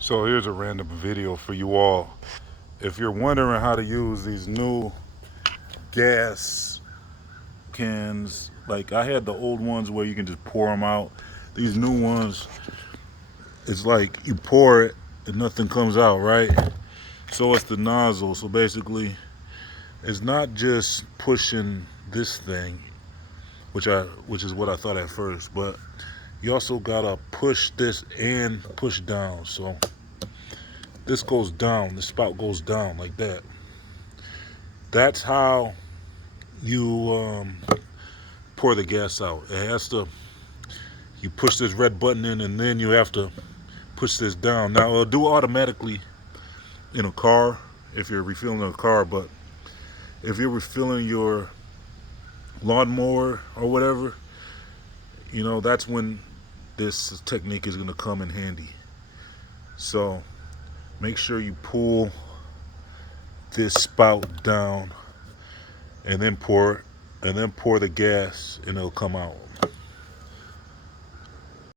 So here's a random video for you all. If you're wondering how to use these new gas cans, like I had the old ones where you can just pour them out. These new ones, it's like you pour it and nothing comes out, right? So it's the nozzle. So basically, it's not just pushing this thing, which is what I thought at first, but you also gotta push this and push down. So this goes down, the spout goes down like that. That's how you pour the gas out. It has to, you push this red button in and then you have to push this down. Now it'll do automatically in a car if you're refilling a car, but if you're refilling your lawnmower or whatever, that's when this technique is going to come in handy. So make sure you pull this spout down and then pour the gas and it'll come out.